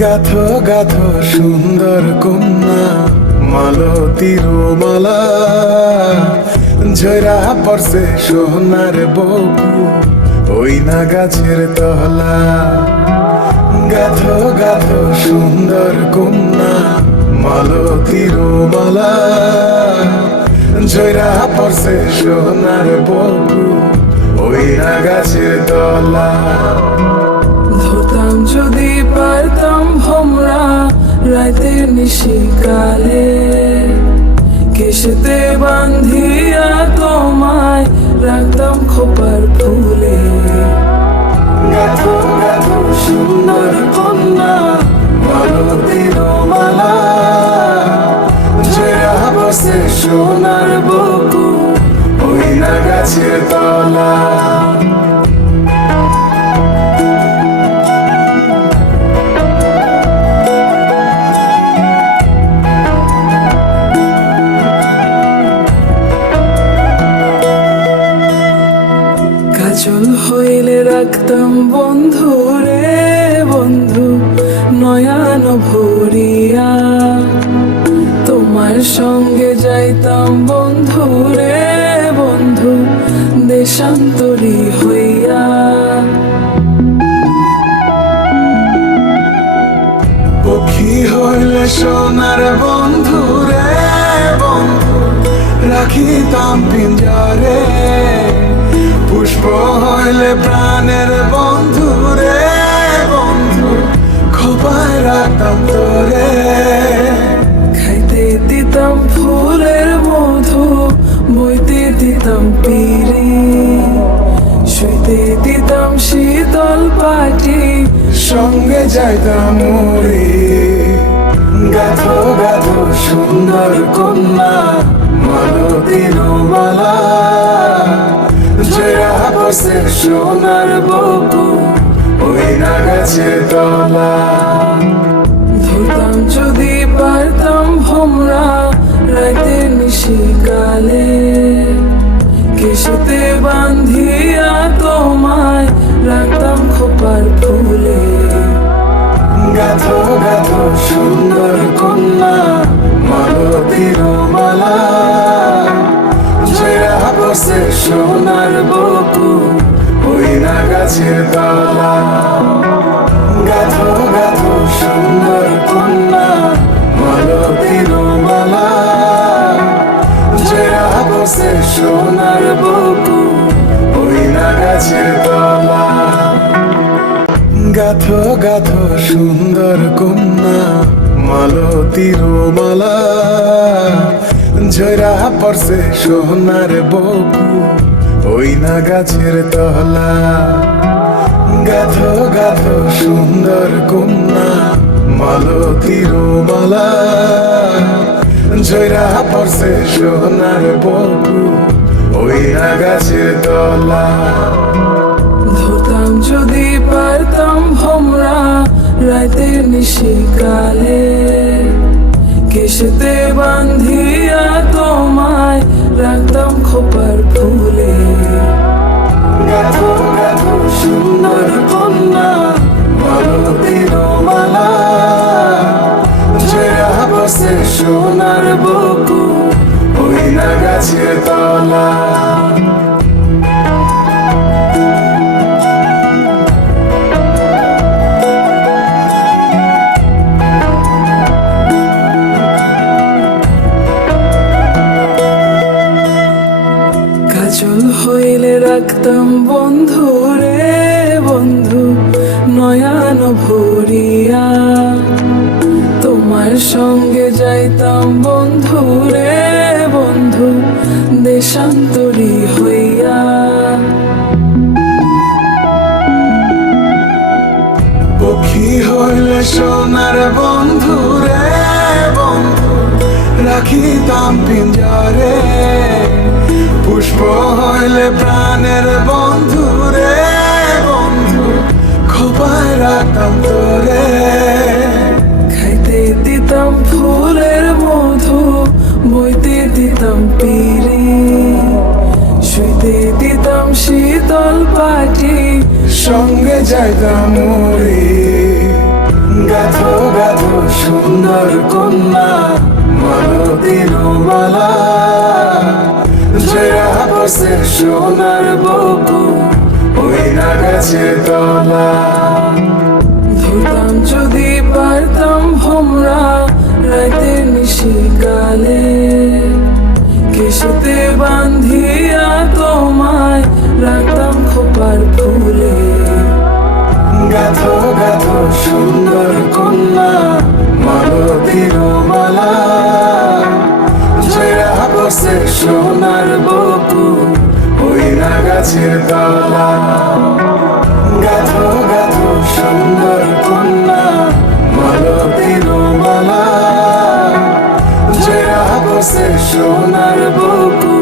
গাথো গাথো সুন্দর কন্যা মালতীর মালা, ঝরা পড়ছে সোনার বকু ওই না গাছের তলা। গাথো গাথো সুন্দর কন্যা মালতীর মালা, ঝরা পড়ছে সোনার বকু ওই না গাছের তলা। ধরতাম যদি পারতাম ভোমরা রাতের নিশিকালে, কেশেতে বান্ধিয়া তোমায় রাখতাম খোপার ফুলে। গাথো গাথো সুন্দর কন্যা মালতীর মালা, ঝরা পড়ছে সোনার বকু ওই না গাছের তলা। কাজল হইলে রাখতাম বন্ধু রে বন্ধু নয়ন ভরিয়া, তোমার সঙ্গে যাইতাম বন্ধু রে বন্ধু দেশান্তরী হইয়া। পক্ষী হইলে সোনার বন্ধু রে বন্ধু রাখিতাম পিঞ্জরে, পুষ্প হইলে প্রাণের বন্ধু রে বন্ধু খোপায় রাখতাম তোরে। খাইতে দিতাম ফুলের মধু, বইতে দিতাম পিরি, শুইতে দিতাম শীতল পাটি, সঙ্গে যাইতাম উড়ি। গাথো গাথো সুন্দর কন্যা মালতীর মালা, ঝরা পড়ছে সোনার বকু ওই না গাছের তলা। ধরতাম যদি পারতাম ভোমরা রাতের নিশিকালে, কেশেতে বান্ধিয়া তোমায় রাখতাম খোপার ফুলে। গাথো গাথো সুন্দর কন্যা মালতীর মালা, ঝরা পড়ছে সোনার বকু ওই না গাছের তলা। গাথো গাথো সুন্দর কন্যা মালতীর মালা, ঝরা পড়ছে সোনার বকু ওই না গাছের তলা। গাথো গাথো সুন্দর কন্যা মালতীর মালা, ঝরা পড়ছে সোনার বকু ওই না গাছের তলা। গাথো গাথো সুন্দর কন্যা মালতীর মালা, ঝরা পড়ছে সোনার বকু ওই না গাছের তলা। ধরতাম যদি পারতাম ভোমরা রাতের নিশিকালে, কেশেতে বান্ধিয়া তোমায় রাখতাম খোপার ফুলে। গাথো গাথো সুন্দর কন্যা মালতীর মালা, ঝরা পড়ছে সোনার বকু ওই না গাছের তলা। কাজল হইলে রাখতাম বন্ধু রে বন্ধু নয়ন ভরিয়া, তোমার সঙ্গে যাইতাম বন্ধু রে বন্ধু দেশান্তরী হইয়া। পক্ষী হইলে সোনার বন্ধু রে বন্ধু রাখিতাম পিঞ্জরে, পুষ্প হইলে প্রাণের বন্ধু রে বন্ধু খোপায় রাখতাম তোরে। খাইতে দিতাম ফুলের মধু, বইতে দিতাম পিরি, শুইতে দিতাম শীতল পাটি, সঙ্গে যাইতাম উড়ি। গাথো সোনার বকু ওই না গাছের তলা। ধরতাম যদি পারতাম ভোমরা রাতে নিশিকালে, কেশতে বান্ধিয়া তোমায় রাখতাম খোপার ফুলে। গাথো গাথো সুন্দর কন্যা মালতীর মালা, জয়া বসে সোনার বকু ওই না গাছের তলা। গাথো গাথো সুন্দর কন্যা মালতীর মালা, জয়া বসে সোনার বকু